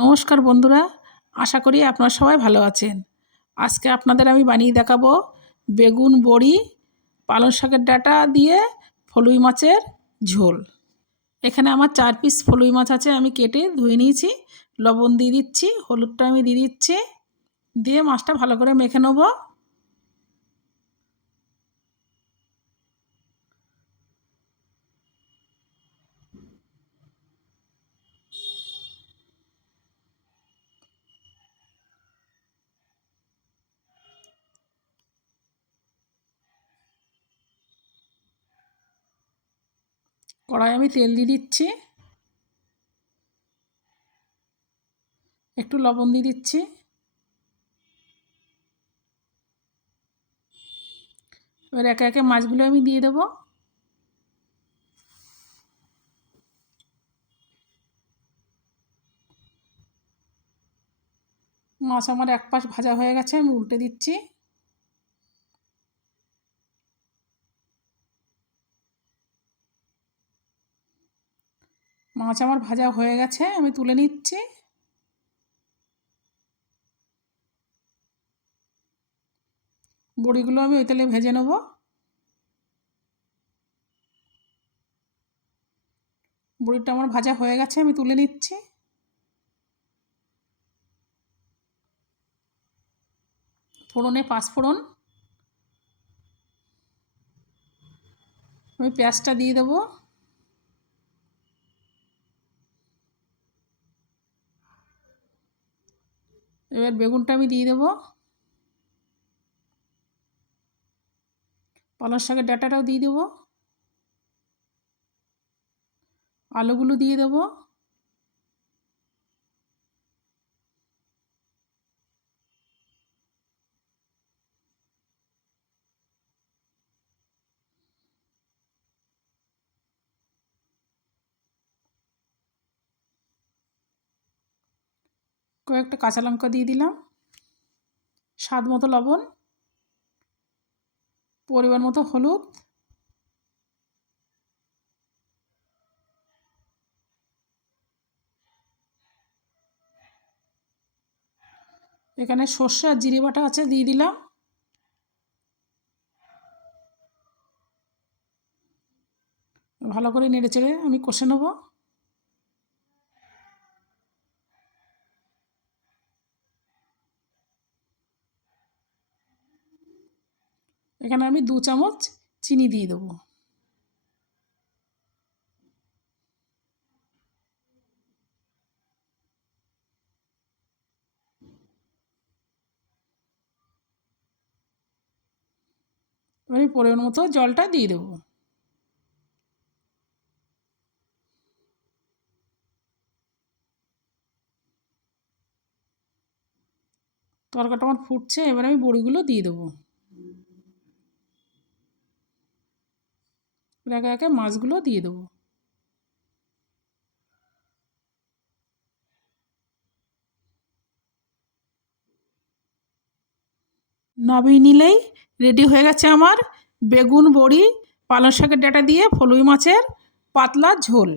নমস্কার বন্ধুরা, আশা করি আপনারা সবাই ভালো আছেন। আজকে আপনাদের আমি বানিয়ে দেখাবো বেগুন বড়ি পালং শাকের ডাঁটা দিয়ে ফলুই মাছের ঝোল। এখানে আমার 4 পিস ফলুই মাছ আছে, আমি কেটে ধুয়ে নিয়েছি। লবণ দিয়ে দিচ্ছি, হলুদটা আমি দিয়ে দিচ্ছি, দিয়ে মাছটা ভালো করে মেখে নেবো। কড়াই আমি তেল দিয়ে দিচ্ছি, একটু লবণ দিয়ে দিচ্ছি, এবার একে একে মাছগুলো আমি দিয়ে দেবো। মাছ আমার এক পাশ ভাজা হয়ে গেছে, আমি উল্টে দিচ্ছি। মাছ আমার ভাজা হয়ে গেছে, আমি তুলে নিচ্ছি। বড়িগুলো আমি ওই তেলে ভেজে নেব। বড়িটা আমার ভাজা হয়ে গেছে, আমি তুলে নিচ্ছি। ফোড়নে 5 ফোড়ন, আমি পেঁয়াজটা দিয়ে দেবো। এবার বেগুনটা আমি দিয়ে দেবো, পালং শাকের ডাঁটাটাও দিয়ে দেবো, আলুগুলো দিয়ে দেবো, কয়েকটা কাঁচা লঙ্কা দিয়ে দিলাম, স্বাদ মতো লবণ, পরিমাণ মতো হলুদ, এখানে সর্ষে আর জিরে বাটা আছে, দিয়ে দিলাম। ভালো করে নেড়ে চেড়ে আমি কষে নেব। এখানে আমি 2 চামচ চিনি দিয়ে দেবো। আমি পরিমাণ মতো জলটা দিয়ে দেবো। তরকারিটা আমার ফুটছে, এবার আমি বড়িগুলো দিয়ে দেবো। একে একে মাছগুলো দিয়ে দেবো। নামিয়ে নিলেই রেডি হয়ে গেছে আমার বেগুন বড়ি পালং শাকের ডাঁটা দিয়ে ফলুই মাছের পাতলা ঝোল।